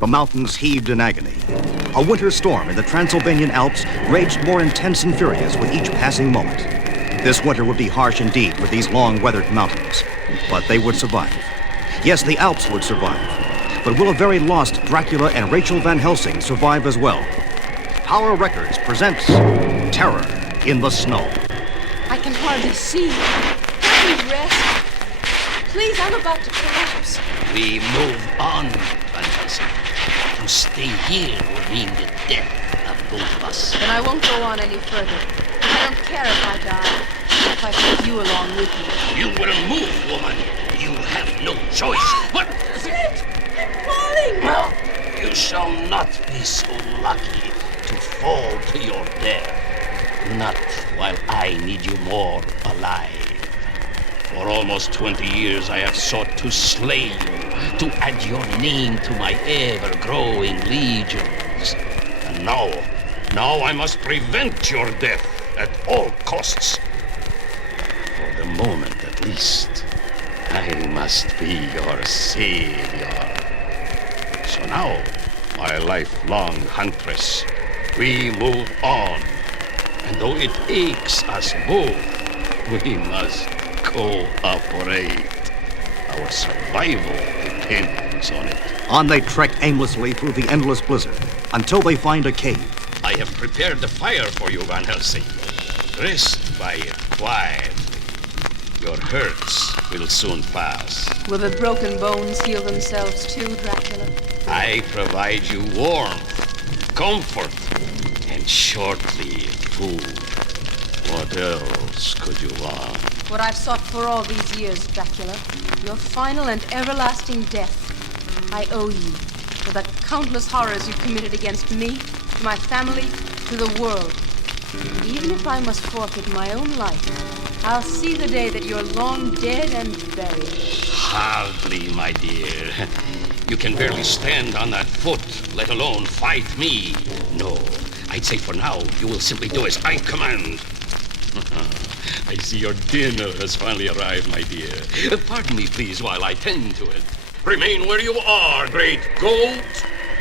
The mountains heaved in agony. A winter storm in the Transylvanian Alps raged more intense and furious with each passing moment. This winter would be harsh indeed for these long-weathered mountains, but they would survive. Yes, the Alps would survive. But will a very lost Dracula and Rachel Van Helsing survive as well? Power Records presents Terror in the Snow. I can hardly see. Please rest. Please, I'm about to collapse. We move on, Van Helsing. To stay here would mean the death of both of us. Then I won't go on any further. I don't care if I die, if I take you along with me. You will move, woman. You have no choice. What? Shit! I'm falling! You shall not be so lucky to fall to your death. Not while I need you more alive. For almost 20 years I have sought to slay you, to add your name to my ever-growing legions. And now I must prevent your death at all costs. For the moment, at least, I must be your savior. So now, my lifelong huntress, we move on. And though it aches us both, we must cooperate. Our survival depends on it. On they trek aimlessly through the endless blizzard until they find a cave. I have prepared the fire for you, Van Helsing. Rest by it quietly. Your hurts will soon pass. Will the broken bones heal themselves too, Dracula? I provide you warmth, comfort, and shortly food. What else could you want? What I've sought for all these years, Dracula. Your final and everlasting death. I owe you for the countless horrors you committed against me, to my family, to the world. And even if I must forfeit my own life, I'll see the day that you're long dead and buried. Hardly, my dear. You can barely stand on that foot, let alone fight me. No, I'd say for now, you will simply do as I command. I see your dinner has finally arrived, my dear. Pardon me, please, while I tend to it. Remain where you are, great goat.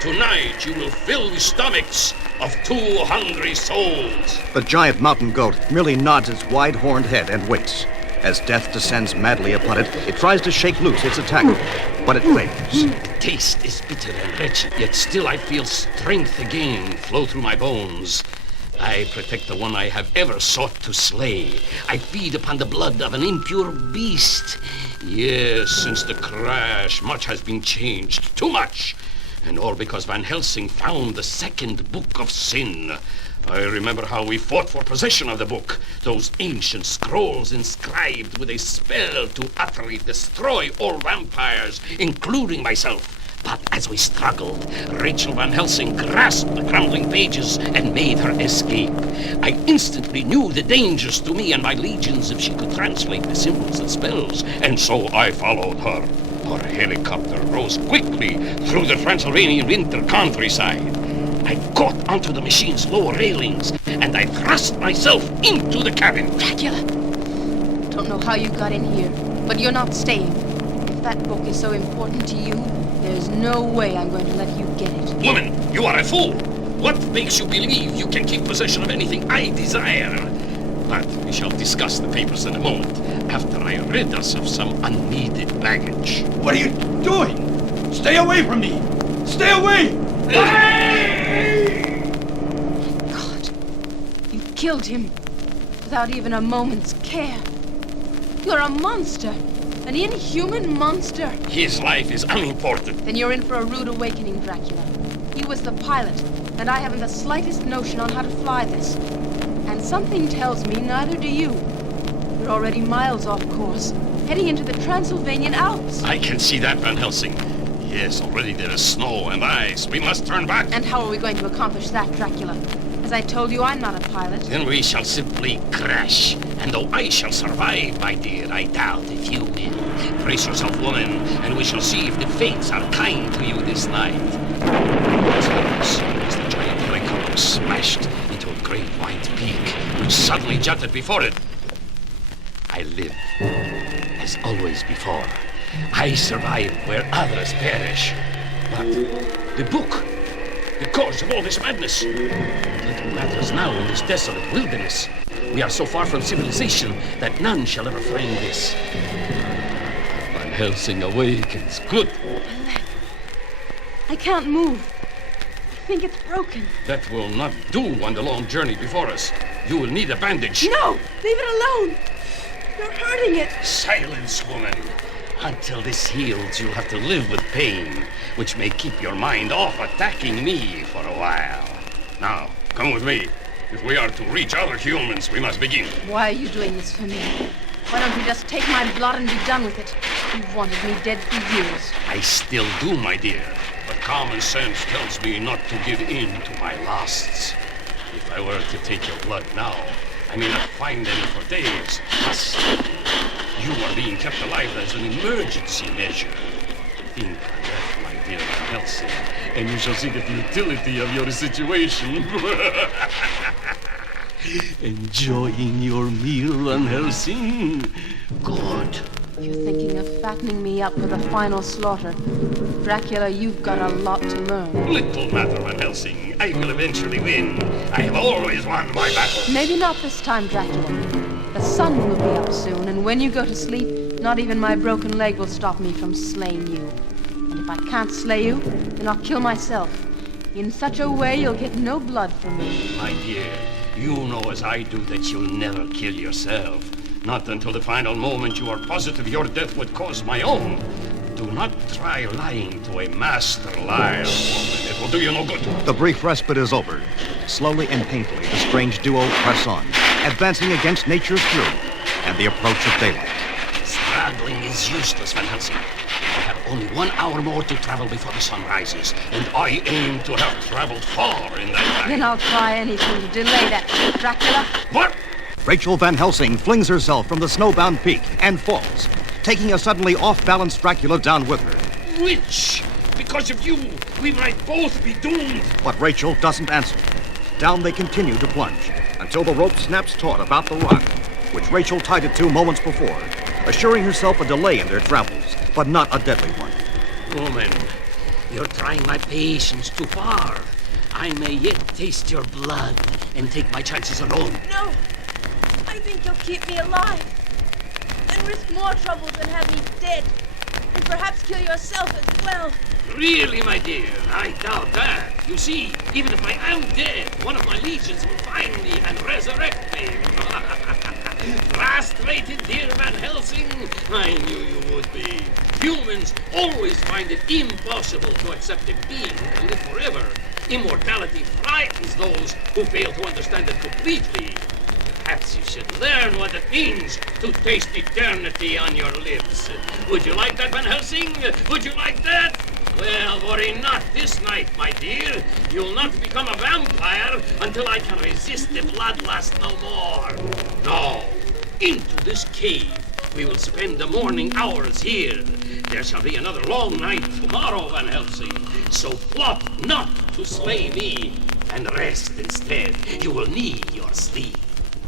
Tonight you will fill the stomachs of 2 hungry souls. The giant mountain goat merely nods its wide-horned head and waits. As death descends madly upon it, it tries to shake loose its attacker, but it fails. The taste is bitter and wretched, yet still I feel strength again flow through my bones. I protect the one I have ever sought to slay. I feed upon the blood of an impure beast. Yes, since the crash, much has been changed. Too much. And all because Van Helsing found the second book of sin. I remember how we fought for possession of the book. Those ancient scrolls inscribed with a spell to utterly destroy all vampires, including myself. But as we struggled, Rachel Van Helsing grasped the crumbling pages and made her escape. I instantly knew the dangers to me and my legions if she could translate the symbols and spells, and so I followed her. Her helicopter rose quickly through the Transylvanian winter countryside. I caught onto the machine's lower railings, and I thrust myself into the cabin. Dracula! Don't know how you got in here, but you're not staying. If that book is so important to you, there's no way I'm going to let you get it. Woman, you are a fool! What makes you believe you can keep possession of anything I desire? But we shall discuss the papers in a moment, after I rid us of some unneeded baggage. What are you doing? Stay away from me! Stay away! God, you killed him without even a moment's care. You're a monster. An inhuman monster. His life is unimportant. Then you're in for a rude awakening, Dracula. He was the pilot, and I haven't the slightest notion on how to fly this. And something tells me neither do you. You're already miles off course, heading into the Transylvanian Alps. I can see that, Van Helsing. Yes, already there is snow and ice. We must turn back. And how are we going to accomplish that, Dracula? As I told you, I'm not a pilot. Then we shall simply crash. And though I shall survive, my dear, I doubt if you will. Brace yourself, woman, and we shall see if the fates are kind to you this night. As the giant helicopter smashed into a great white peak, which suddenly jutted before it. I live, as always before. I survive where others perish. But the book, the cause of all this madness. Little matters now in this desolate wilderness. We are so far from civilization that none shall ever find this. Van Helsing awakens. Good. I can't move. I think it's broken. That will not do on the long journey before us. You will need a bandage. No! Leave it alone! You're hurting it. Silence, woman. Until this heals, you'll have to live with pain, which may keep your mind off attacking me for a while. Now, come with me. If we are to reach other humans, we must begin. Why are you doing this for me? Why don't you just take my blood and be done with it? You've wanted me dead for years. I still do, my dear. But common sense tells me not to give in to my lusts. If I were to take your blood now, I may not find any for days. Thus, you are being kept alive as an emergency measure. Think on that, my dear Van Helsing, and you shall see the futility of your situation. Enjoying your meal, Van Helsing? Good. You're thinking of fattening me up for the final slaughter. Dracula, you've got a lot to learn. Little matter, Van Helsing. I will eventually win. I have always won my battles. Maybe not this time, Dracula. The sun will be up soon, and when you go to sleep, not even my broken leg will stop me from slaying you. And if I can't slay you, then I'll kill myself. In such a way, you'll get no blood from me. My dear, you know as I do that you'll never kill yourself. Not until the final moment you are positive your death would cause my own. Do not try lying to a master liar, woman. It will do you no good. The brief respite is over. Slowly and painfully, the strange duo press on, advancing against nature's fury and the approach of daylight. Straggling is useless, Van Helsing. I have only 1 hour more to travel before the sun rises, and I aim to have traveled far in that time. Then I'll try anything to delay that, Dracula. What? Rachel Van Helsing flings herself from the snowbound peak and falls, taking a suddenly off-balanced Dracula down with her. Witch! Because of you, we might both be doomed. But Rachel doesn't answer. Down they continue to plunge until the rope snaps taut about the rock, which Rachel tied it to moments before, assuring herself a delay in their travels, but not a deadly one. Woman, you're trying my patience too far. I may yet taste your blood and take my chances alone. No! I think you'll keep me alive and risk more trouble than have me dead, and perhaps kill yourself as well. Really, my dear, I doubt that. You see, even if I am dead, one of my legions will find me and resurrect me. Frustrated, dear Van Helsing? I knew you would be. Humans always find it impossible to accept a being to live forever. Immortality frightens those who fail to understand it completely. Perhaps you should learn what it means to taste eternity on your lips. Would you like that, Van Helsing? Would you like that? Well, worry not this night, my dear. You'll not become a vampire until I can resist the bloodlust no more. No, into this cave we will spend the morning hours here. There shall be another long night tomorrow, Van Helsing. So plot not to slay me and rest instead. You will need your sleep.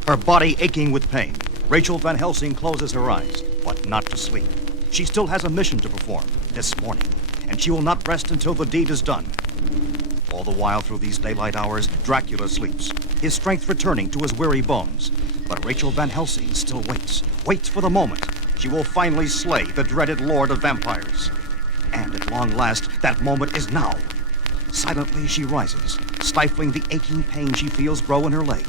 Her body aching with pain, Rachel Van Helsing closes her eyes, but not to sleep. She still has a mission to perform this morning, and she will not rest until the deed is done. All the while through these daylight hours, Dracula sleeps, his strength returning to his weary bones. But Rachel Van Helsing still waits for the moment she will finally slay the dreaded Lord of Vampires. And at long last, that moment is now. Silently she rises, stifling the aching pain she feels grow in her leg.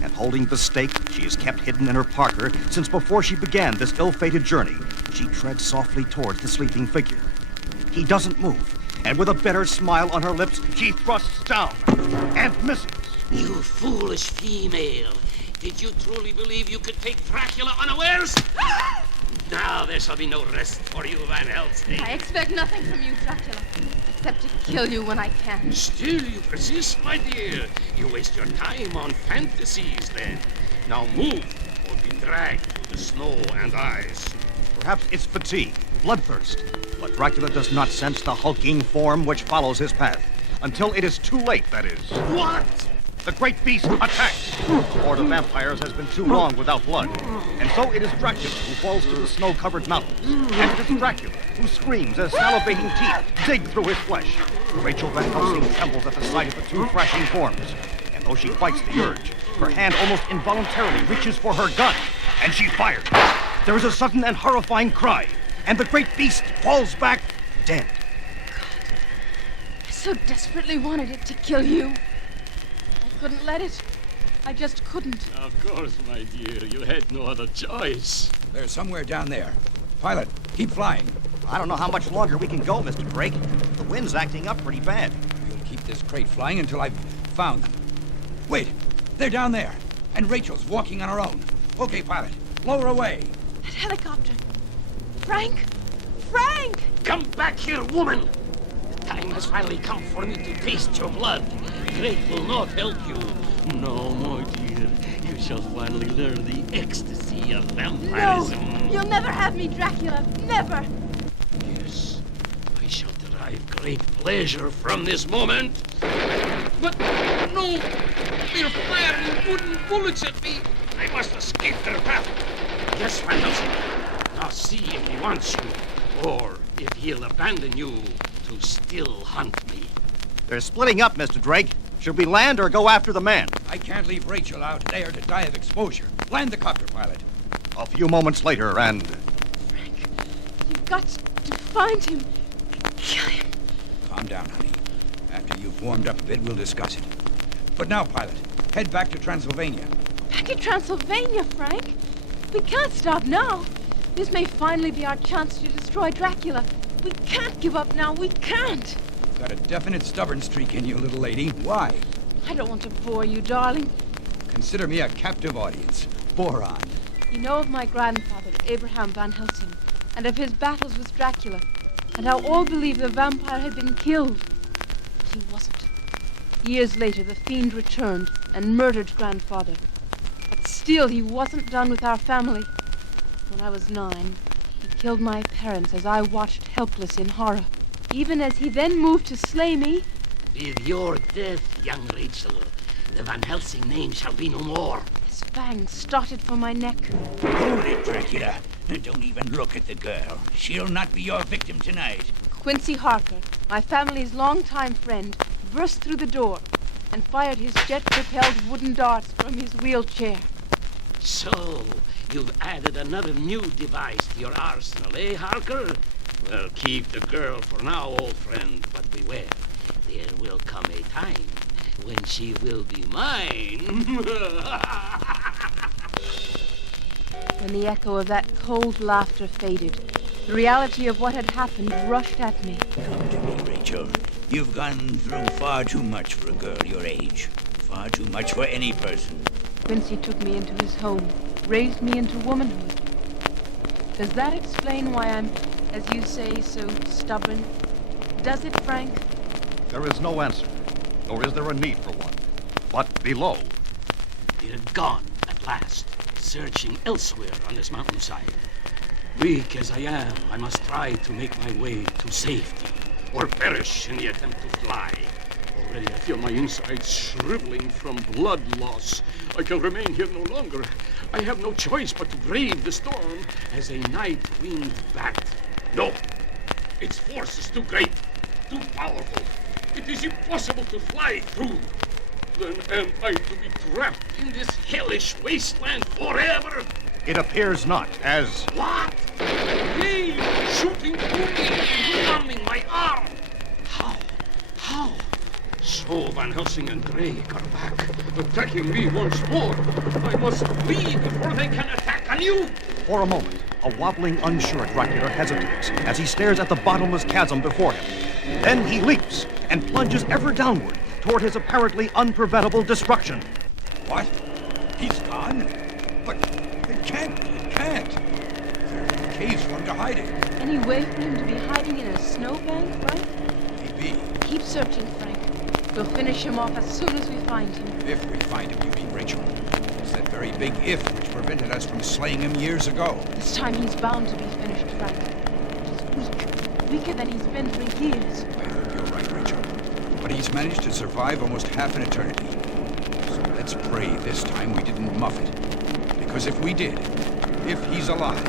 And holding the stake she has kept hidden in her parka since before she began this ill-fated journey, she treads softly towards the sleeping figure. He doesn't move, and with a bitter smile on her lips, she thrusts down and misses. You foolish female. Did you truly believe you could take Dracula unawares? Now there shall be no rest for you, Van Helsing. I expect nothing from you, Dracula, except to kill you when I can. Still you persist, my dear. You waste your time on fantasies, then. Now move, or be dragged through the snow and ice. Perhaps it's fatigue, bloodthirst, but Dracula does not sense the hulking form which follows his path. Until it is too late, that is. What? The great beast attacks. The horde of vampires has been too long without blood. And so it is Dracula who falls to the snow-covered mountains. And it is Dracula who screams as salivating teeth dig through his flesh. Rachel Van Helsing trembles at the sight of the two thrashing forms. And though she fights the urge, her hand almost involuntarily reaches for her gun. And she fires. There is a sudden and horrifying cry. And the great beast falls back dead. I so desperately wanted it to kill you. I couldn't let it. I just couldn't. Of course, my dear. You had no other choice. They're somewhere down there. Pilot, keep flying. I don't know how much longer we can go, Mr. Drake. The wind's acting up pretty bad. We'll keep this crate flying until I've found them. Wait, they're down there. And Rachel's walking on her own. Okay, pilot, lower away. That helicopter. Frank! Frank! Come back here, woman! The time has finally come for me to taste your blood. Drake will not help you. No, my dear. You shall finally learn the ecstasy of vampirism. No! You'll never have me, Dracula. Never! Yes, I shall derive great pleasure from this moment. But no! They're firing wooden bullets at me. I must escape their path. Yes, Van Helsing. Now see if he wants you, or if he'll abandon you to still hunt me. They're splitting up, Mr. Drake. Should we land or go after the man? I can't leave Rachel out there to die of exposure. Land the copter, pilot. A few moments later, and... Frank, you've got to find him. Kill him. Calm down, honey. After you've warmed up a bit, we'll discuss it. But now, pilot, head back to Transylvania. Back to Transylvania, Frank? We can't stop now. This may finally be our chance to destroy Dracula. We can't give up now. We can't. You've got a definite stubborn streak in you, little lady. Why? I don't want to bore you, darling. Consider me a captive audience. Bore on. You know of my grandfather, Abraham Van Helsing, and of his battles with Dracula, and how all believed the vampire had been killed. But he wasn't. Years later, the fiend returned and murdered grandfather. But still, he wasn't done with our family. When I was 9, he killed my parents as I watched helpless in horror. Even as he then moved to slay me. With your death, young Rachel, the Van Helsing name shall be no more. His fangs started for my neck. Hold it, Dracula. Don't even look at the girl. She'll not be your victim tonight. Quincy Harker, my family's longtime friend, burst through the door and fired his jet-propelled wooden darts from his wheelchair. So, you've added another new device to your arsenal, eh, Harker? Well, keep the girl for now, old friend, but beware. There will come a time when she will be mine. When the echo of that cold laughter faded, the reality of what had happened rushed at me. Come to me, Rachel. You've gone through far too much for a girl your age. Far too much for any person. Quincy took me into his home, raised me into womanhood. Does that explain why I'm, as you say, so stubborn? Does it, Frank? There is no answer, nor is there a need for one. But below... They're gone at last, searching elsewhere on this mountainside. Weak as I am, I must try to make my way to safety, or perish in the attempt to fly. Already I feel my insides shriveling from blood loss. I can remain here no longer. I have no choice but to brave the storm as a night wind bat. No, its force is too great, too powerful. It is impossible to fly through. Then am I to be trapped in this hellish wasteland forever? It appears not, as... What? Hey, shooting through me, numbing my arm. How? So Van Helsing and Drake are back, attacking me once more. I must flee before they can attack anew. For a moment, a wobbling, unsure Dracula hesitates as he stares at the bottomless chasm before him. Then he leaps and plunges ever downward toward his apparently unpreventable destruction. What? He's gone? But it can't be. It can't. There are caves for him to hide in. Any way for him to be hiding in a snowbank, Frank? Maybe. Keep searching, Frank. We'll finish him off as soon as we find him. If we find him, you mean, Rachel. It's that very big if which prevented us from slaying him years ago. This time he's bound to be finished, Frank. He's weak. Weaker than he's been for years. I hope you're right, Rachel. But he's managed to survive almost half an eternity. Let's pray this time we didn't muff it. Because if we did, if he's alive,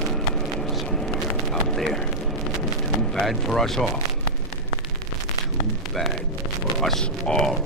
somewhere out there, too bad for us all. Too bad for us all.